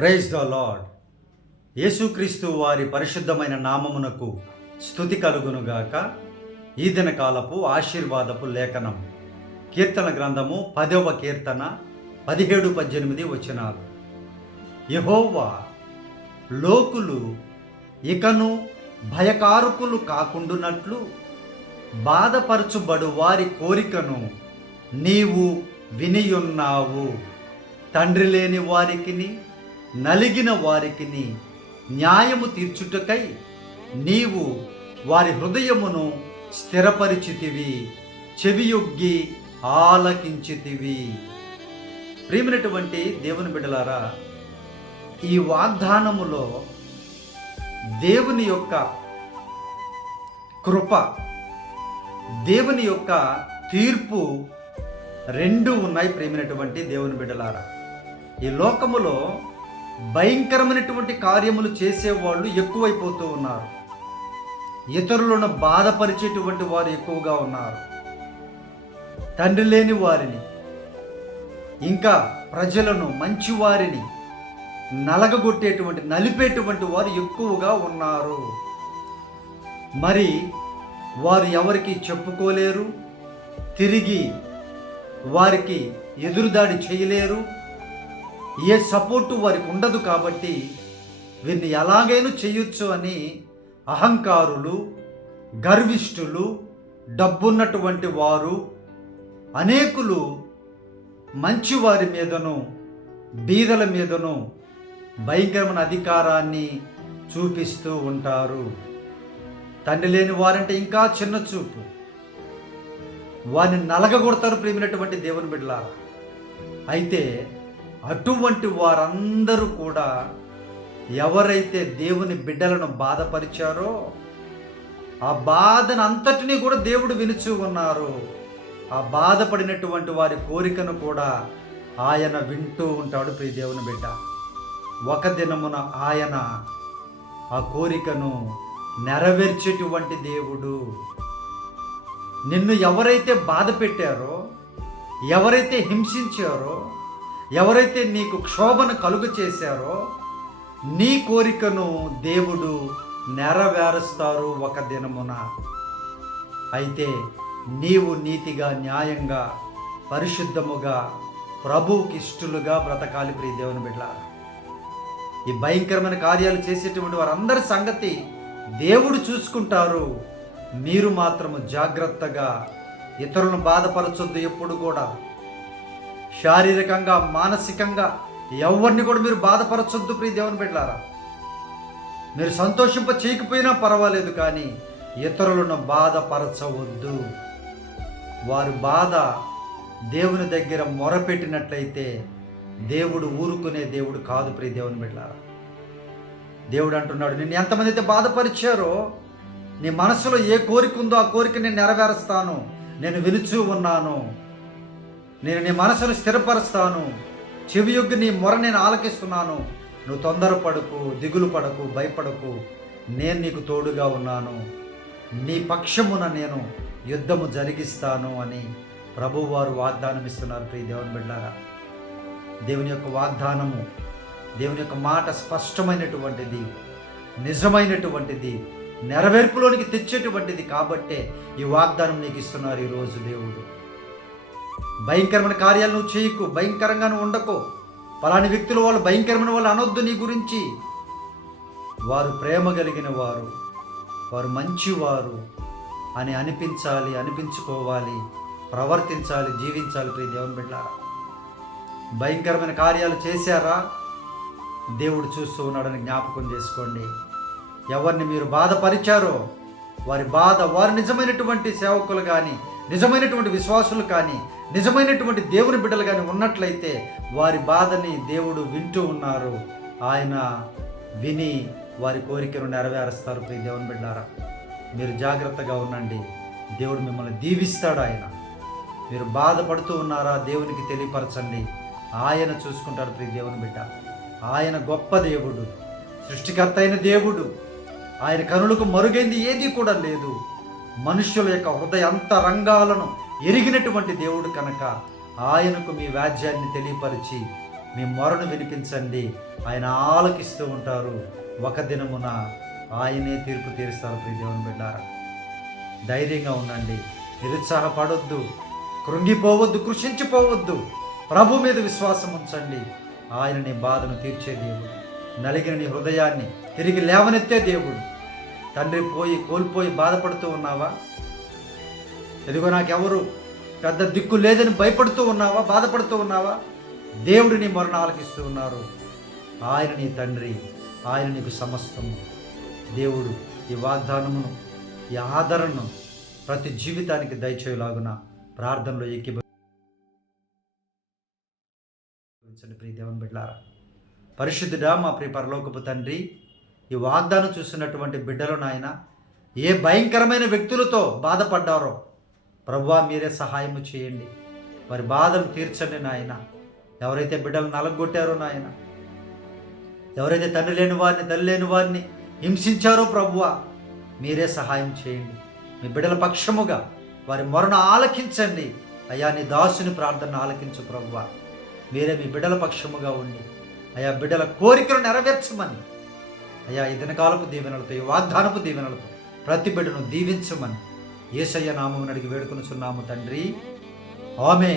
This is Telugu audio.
ప్రైజ్ ద లార్డ్ యేసుక్రీస్తు వారి పరిశుద్ధమైన నామమునకు స్థుతి కలుగునుగాక ఈ దిన కాలపు ఆశీర్వాదపు లేఖనం. కీర్తన గ్రంథము పదవ కీర్తన పదిహేడు పద్దెనిమిది వచనాలు. యహోవా లోకులు ఇకను భయకారుకులు కాకుండునట్లు బాధపరచుబడు వారి కోరికను నీవు వినియున్నావు. తండ్రి లేని వారికిని నలిగిన వారికిని న్యాయము తీర్చుటకై నీవు వారి హృదయమును స్థిరపరిచితివి చెవియొగ్గి ఆలకించితివి. ప్రియమైనటువంటి దేవుని బిడ్డలారా ఈ వాగ్దానములో దేవుని యొక్క కృప దేవుని యొక్క తీర్పు రెండు ఉన్నాయి ప్రేమైనటువంటి దేవుని బిడ్డలారా. ఈ లోకములో భయంకరమైనటువంటి కార్యములు చేసేవాళ్ళు ఎక్కువైపోతూ ఉన్నారు. ఇతరులను బాధపరిచేటువంటి వారు ఎక్కువగా ఉన్నారు. తండ్రి లేని వారిని ఇంకా ప్రజలను మంచివారిని నలగగొట్టేటువంటి నలిపేటువంటి వారు ఎక్కువగా ఉన్నారు. మరి వారు ఎవరికి చెప్పుకోలేరు తిరిగి వారికి ఎదురుదాడి చేయలేరు ఏ సపోర్టు వారికి ఉండదు కాబట్టి వీరిని ఎలాగైనా చేయొచ్చు అని అహంకారులు గర్విష్ఠులు డబ్బున్నటువంటి వారు అనేకులు మంచివారి మీదను బీదల మీదను భయంకరమైన అధికారాన్ని చూపిస్తూ ఉంటారు. తండ్రి లేని వారంటే ఇంకా చిన్న చూపు. వారిని నలగగొడతారు ప్రేమినటువంటి దేవుని బిడ్డలారా. అయితే అటువంటి వారందరూ కూడా ఎవరైతే దేవుని బిడ్డలను బాధపరిచారో ఆ బాధను అంతటినీ కూడా దేవుడు వినుచు ఉన్నారు. ఆ బాధపడినటువంటి వారి కోరికను కూడా ఆయన వింటూ ఉంటాడు ప్రియ దేవుని బిడ్డ. ఒక దినమున ఆయన ఆ కోరికను నెరవేర్చేటువంటి దేవుడు. నిన్ను ఎవరైతే బాధ పెట్టారో ఎవరైతే హింసించారో ఎవరైతే నీకు క్షోభను కలుగు చేశారో నీ కోరికను దేవుడు నెరవేరుస్తారు ఒక దినమున. అయితే నీవు నీతిగా న్యాయంగా పరిశుద్ధముగా ప్రభువుకి ఇష్టలుగా బ్రతకాలి ప్రియ దేవుని బిడ్డ ఈ భయంకరమైన కార్యాలు చేసేటువంటి వారందరి సంగతి దేవుడు చూసుకుంటారు. మీరు మాత్రము జాగ్రత్తగా ఇతరులను బాధపరచొద్దు ఎప్పుడు కూడా. శారీరకంగా మానసికంగా ఎవరిని కూడా మీరు బాధపరచొద్దు ప్రియ దేవుని బిడ్డారా మీరు సంతోషింప చేయకపోయినా పర్వాలేదు కానీ ఇతరులను బాధపరచవద్దు. వారి బాధ దేవుని దగ్గర మొరపెట్టినట్లయితే దేవుడు ఊరుకునే దేవుడు కాదు ప్రియ దేవుని బిడ్డారా దేవుడు అంటున్నాడు నిన్ను ఎంతమంది అయితే బాధపరిచారో నీ మనసులో ఏ కోరిక ఉందో ఆ కోరిక నేను నెరవేరుస్తాను. నేను వినుచూ ఉన్నాను. నేను నీ మనసును స్థిరపరుస్తాను. చెవియొగ్గి నీ మొర నేను ఆలకిస్తున్నాను. నువ్వు తొందరపడకు దిగులు పడకు భయపడకు. నేను నీకు తోడుగా ఉన్నాను. నీ పక్షమున నేను యుద్ధము జరిగిస్తాను అని ప్రభువారు వాగ్దానం ఇస్తున్నారు ప్రియ దేవుని బిడ్డారా. దేవుని యొక్క వాగ్దానము దేవుని యొక్క మాట స్పష్టమైనటువంటిది నిజమైనటువంటిది నెరవేర్పులోనికి తెచ్చేటువంటిది కాబట్టే ఈ వాగ్దానం నీకు ఇస్తున్నారు ఈరోజు దేవుడు. భయంకరమైన కార్యాలు నువ్వు చేయకు భయంకరంగా నువ్వు ఉండకు. పలాని వ్యక్తులు వాళ్ళు భయంకరమైన వాళ్ళు అనొద్దు నీ గురించి. వారు ప్రేమ కలిగిన వారు వారు మంచివారు అని అనిపించాలి అనిపించుకోవాలి ప్రవర్తించాలి జీవించాలి ప్రియ దేవుని బిడ్డారా. భయంకరమైన కార్యాలు చేశారా? దేవుడు చూస్తూ ఉన్నాడని జ్ఞాపకం చేసుకోండి. ఎవరిని మీరు బాధపరిచారో వారి బాధ వారి నిజమైనటువంటి సేవకులు కానీ నిజమైనటువంటి విశ్వాసులు కానీ నిజమైనటువంటి దేవుని బిడ్డలు కానీ ఉన్నట్లయితే వారి బాధని దేవుడు వింటూ ఉన్నారు. ఆయన విని వారి కోరికను నెరవేరుస్తారు. ప్రియ దేవుని బిడ్డారా మీరు జాగ్రత్తగా ఉండండి. దేవుడు మిమ్మల్ని దీవిస్తాడు ఆయన. మీరు బాధపడుతూ ఉన్నారా దేవునికి తెలియపరచండి. ఆయన చూసుకుంటాడు ప్రియ దేవుని బిడ్డ. ఆయన గొప్ప దేవుడు సృష్టికర్త అయిన దేవుడు. ఆయన కనులకు మరుగైంది ఏది కూడా లేదు. మనుష్యుల యొక్క హృదయ అంతరంగాలను ఎరిగినటువంటి దేవుడు కనుక ఆయనకు మీ వ్యాజ్యాన్ని తెలియపరిచి మీ మొరను వినిపించండి. ఆయన ఆలకిస్తూ ఉంటారు. ఒక దినమున ఆయనే తీర్పు తీరుస్తారు. ప్రియ దేవుని బిడ్డారా ధైర్యంగా ఉండండి. నిరుత్సాహపడొద్దు. కృంగిపోవద్దు కృషించిపోవద్దు. ప్రభు మీద విశ్వాసం ఉంచండి. ఆయన నీ బాధను తీర్చే దేవుడు. నలిగిన నీ హృదయాన్ని తిరిగి లేవనెత్తే దేవుడు. తండ్రి పోయి కోల్పోయి బాధపడుతూ ఉన్నావా? ఎదిగో నాకెవరు పెద్ద దిక్కు లేదని భయపడుతూ ఉన్నావా? బాధపడుతూ ఉన్నావా? దేవుడు నీ మొరణ ఆలకిస్తూ ఉన్నారు. ఆయన నీ తండ్రి. ఆయన నీకు సమస్తము. దేవుడు ఈ వాగ్దానమును ఈ ఆదరణను ప్రతి జీవితానికి దయచేయులాగున ప్రార్థనలో ఏకీభవించండి ప్రియ దేవన్ బిడ్డారా. పరిశుద్ధుడా మా ప్రియ పరలోకపు తండ్రి ఈ వాగ్దానం చూస్తున్నటువంటి బిడ్డలు నాయన ఏ భయంకరమైన వ్యక్తులతో బాధపడ్డారో ప్రభువా మీరే సహాయము చేయండి. వారి బాధను తీర్చండి నాయన. ఎవరైతే బిడ్డలు నలగొట్టారో నాయన ఎవరైతే తండ్రి లేని వారిని తల్లి లేని వారిని హింసించారో ప్రభువా మీరే సహాయం చేయండి. మీ బిడ్డల పక్షముగా వారి మొరను ఆలకించండి. అయ్యా నీ దాసుని ప్రార్థన ఆలకించు ప్రభువా. మీరే మీ బిడ్డల పక్షముగా ఉండి అయా బిడ్డల కోరికలు నెరవేర్చమని అయ్యా ఈ దినకాలపు దీవెనలతో ఈ వాగ్దానపు దీవెనలతో ప్రతి బిడ్డను దీవించమని ఏసయ్య నామం అడిగి వేడుకొనుచున్నాము తండ్రి. ఆమె